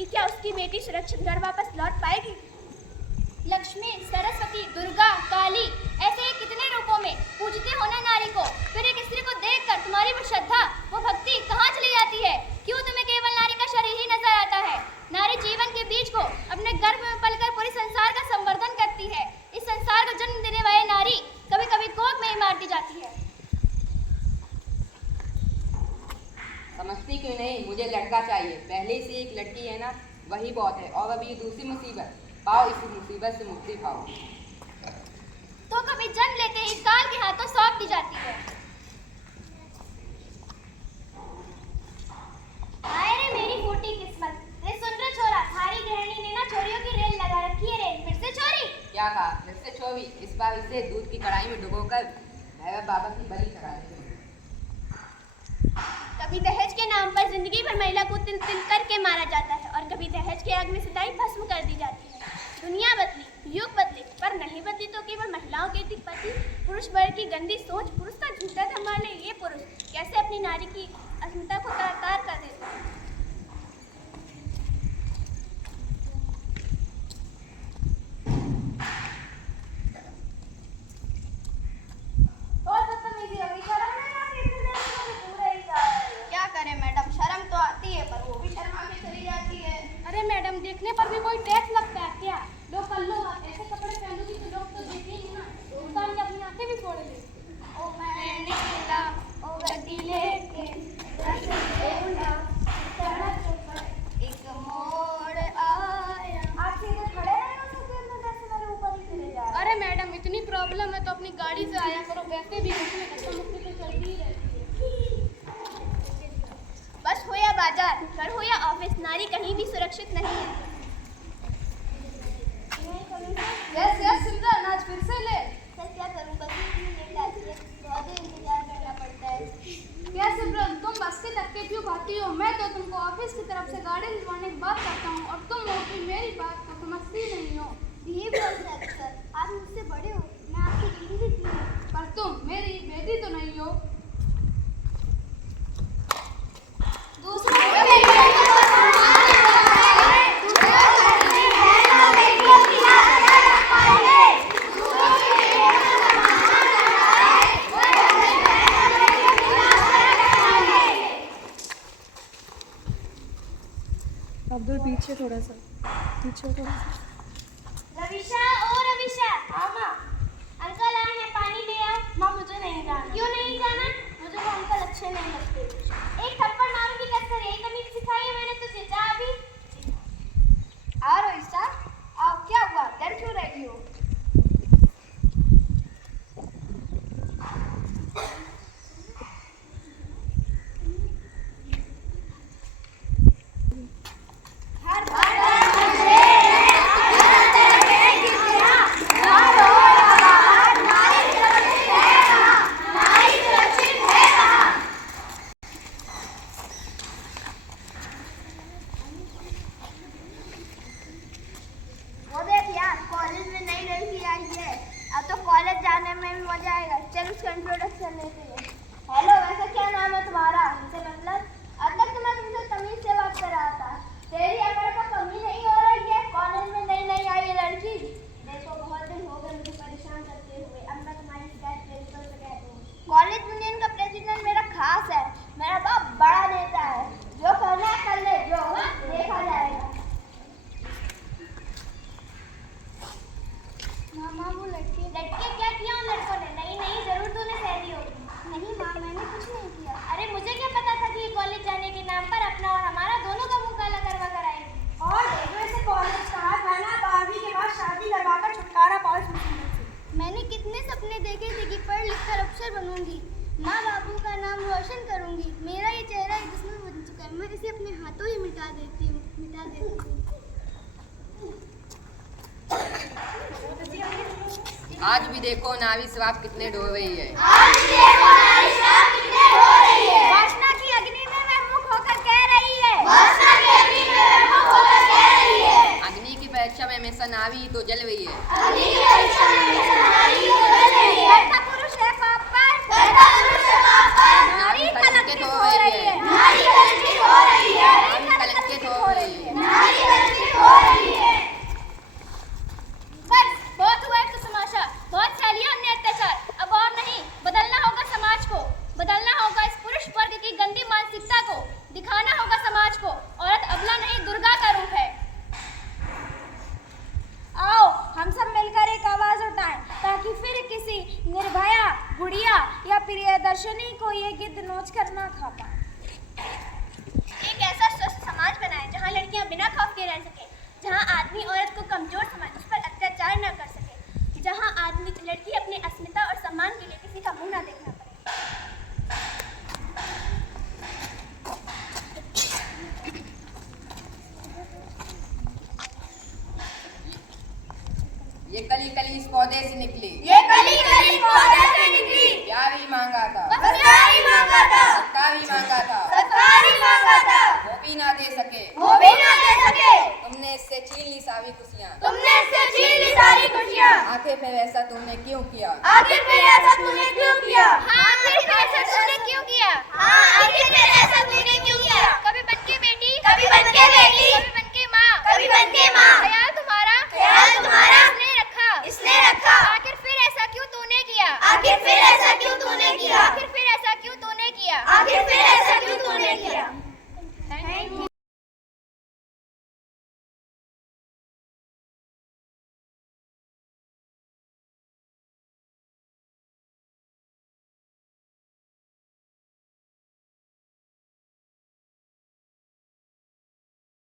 कि क्या उसकी बेटी सुरक्षित घर वापस लौट पाएगी। लक्ष्मी, सरस्वती, दुर्गा, काली, ऐसे ही कितने रूपों में पूजते हो ना नारी को, फिर एक स्त्री को देखकर तुम्हारी वो श्रद्धा, वो भक्ति कहाँ चली जाती है? क्यों तुम्हें केवल नारी का शरीर ही नजर आता है? नारी जीवन के बीज को अपने गर्भ में पलकर पूरे संसार का संवर्धन करती है। इस संसार को जन्म देने वाली नारी कभी कभी गोद में ही मार दी जाती है। समझती क्यों नहीं? मुझे लड़का चाहिए। पहले से एक लड़की है ना, वही बहुत है। और अभी दूसरी मुसीबत पाओ, इसी मुसीबत से मुक्ति पाओ। तो कभी जन्म लेते ही काल के हाथों सौंप दी जाती है। हाय रे मेरी फूटी किस्मत। रे सुन रे छोरा, थारी गृहिणी ने ना छोरियों की रेल लगा रखी है रे। फिर से चोरी? क्या कहा? फिर से चोरी? इस बार इसे दूध की कढ़ाई में डुबोकर भैरव बाबा की बलि चढ़ा देते। कभी दहेज के नाम पर जिंदगी भर महिला को तिल तिल करके मारा जाता है और कभी दहेज के आग में सिताई भस्म कर दी जाती है। दुनिया बदली, युग बदले, पर नहीं बदली तो केवल महिलाओं के पति। पुरुष वर्ग की गंदी सोच, पुरुष का झूठा धर्म वाले ये पुरुष कैसे अपनी नारी की अस्मिता को तराकार कर देते हैं। क्या करें मैडम, शर्म तो आती है पर वो भी शर्मा के चली जाती है। अरे मैडम, देखने पर भी कोई टैक्स लगता है क्या? लोग कर लो, ऐसे कपड़े पहनोगी तो लोग तो देखेंगे ना, इंसान की अपनी आंखें भी फोड़ दे। ओ मैं निकला ओ गड्डी लेके, एक मोड़ आया। आप सीधे खड़े रहे हो तो फिर मैं जैसे मेरे ऊपर ही चले जा रहा है। अरे मैडम, इतनी प्रॉब्लम है तो अपनी गाड़ी से आया करो, वैसे भी उसमें धक्का मुक्की तो चलती ही रहती है। बस हो या बाजार, घर हो या ऑफिस, नारी कहीं भी सुरक्षित नहीं है। यस सिमरन, आज फिर से ले। सर क्या करूं, बस इतनी लेट आती है, बहुत देर इंतजार करना पड़ता है। क्या सिमरन, तुम बस के धक्के क्यों खाती हो? मैं तो तुमको ऑफिस की तरफ से गाड़ी दिलवाने की बात करता हूँ और तुम हो कि मेरी बात तो समझती नहीं हो। ये बोलते हैं सर, आप मुझसे बड़े हो, मैं आपकी बीवी भी थी। पर तुम मेरी बेटी तो नहीं हो। अब्दुल पीछे थोड़ा सा, पीछे थोड़ा सा। रविशा, ओ रविशा। हाँ माँ। अंकल आए हैं, पानी ले आओ। माँ मुझे नहीं जाना। क्यों नहीं जाना? मुझे वो अंकल अच्छे नहीं लगते। एक थप्पड़ मारूंगी कसकर, यही तमीज सिखाई है मैंने तुझे। जा अभी। आओ रविशा, आओ। क्या हुआ, डर क्यों रही हो? हेलो, वैसे क्या नाम है तुम्हारा? हमसे मतलब अब तक तो मैं तुमसे तमीज से बात कर रहा था। तेरी अकड़ को कमी नहीं हो रही है? कॉलेज में नई नई आई है लड़की। देखो बहुत दिन हो गए मुझे परेशान करते हुए, अब मैं तुम्हारी शिकायत प्रिंसिपल से कहती हूँ। कॉलेज यूनियन का प्रेसिडेंट मेरा खास है, मेरा बाप बड़ा नेता है। जो करना है कर ले, जो होगा देखा जाएगा। मामा वो लड़के क्या किया उन लड़कों ने? नहीं जरूर तूने सह दी होगी। नहीं माँ, मैंने कुछ नहीं किया। अरे मुझे क्या पता था कि ये कॉलेज जाने के नाम पर अपना और हमारा दोनों का मुंह काला करवा कर आएगी। और देखो इसे कॉलेज कहा था ना, 12वीं के बाद शादी करवाकर छुटकारा पाओ इस मुसीबत से। मैंने कितने सपने देखे थे कि पढ़ लिख कर अफसर बनूंगी, माँ बाबू का नाम रोशन करूंगी। मेरा ये चेहरा एक दुश्मन बन चुका है, मैं इसे अपने हाथों ही मिटा देती हूँ। आज भी देखो नारी शराब कितने ढो रही है। वासना की अग्नि में मैं मुख होकर कह रही है। अग्नि की परीक्षा में हमेशा नारी तो जल रही है। करता पुरुष है पाप पर, नारी कलंकित हो रही है। नारी कलंकित हो रही है। है गिद्ध नोच कर ना खा पाए। एक ऐसा स्वस्थ समाज बनाए जहाँ लड़कियाँ बिना खौफ के रह सकें, जहाँ आदमी औरत को कमजोर समझ उस पर अत्याचार न कर सके, जहाँ आदमी लड़की अपनी अस्मिता और सम्मान के लिए किसी का मुंह न देखना पड़े। ये कली कली इस पौधे से निकली, ये कली कली पौधे से निकली, प्यार ही मांगा था, प्यार ही मांगा था, सत्कार ही मांगा था, सत्कार ही मांगा था, वो भी ना दे सके, वो भी ना दे सके। तुमने इससे छीन ली सारी खुशियाँ, तुमने इससे छीन ली सारी खुशियाँ। आखिर फिर ऐसा तुमने क्यों किया? आखिर फिर ऐसा तूने क्यों किया? हाँ, आखिर फिर ऐसा तूने क्यों किया? हाँ, आखिर फिर ऐसा तूने क्यों किया? कभी बन के बेटी, कभी बन के बेटी, कभी बन के माँ, कभी बन के माँ। ख्याल तुम्हारा ख्याल तुम्हारा इसने रखा, इसने रखा। आखिर फिर ऐसा क्यों तूने किया? आखिर फिर ऐसा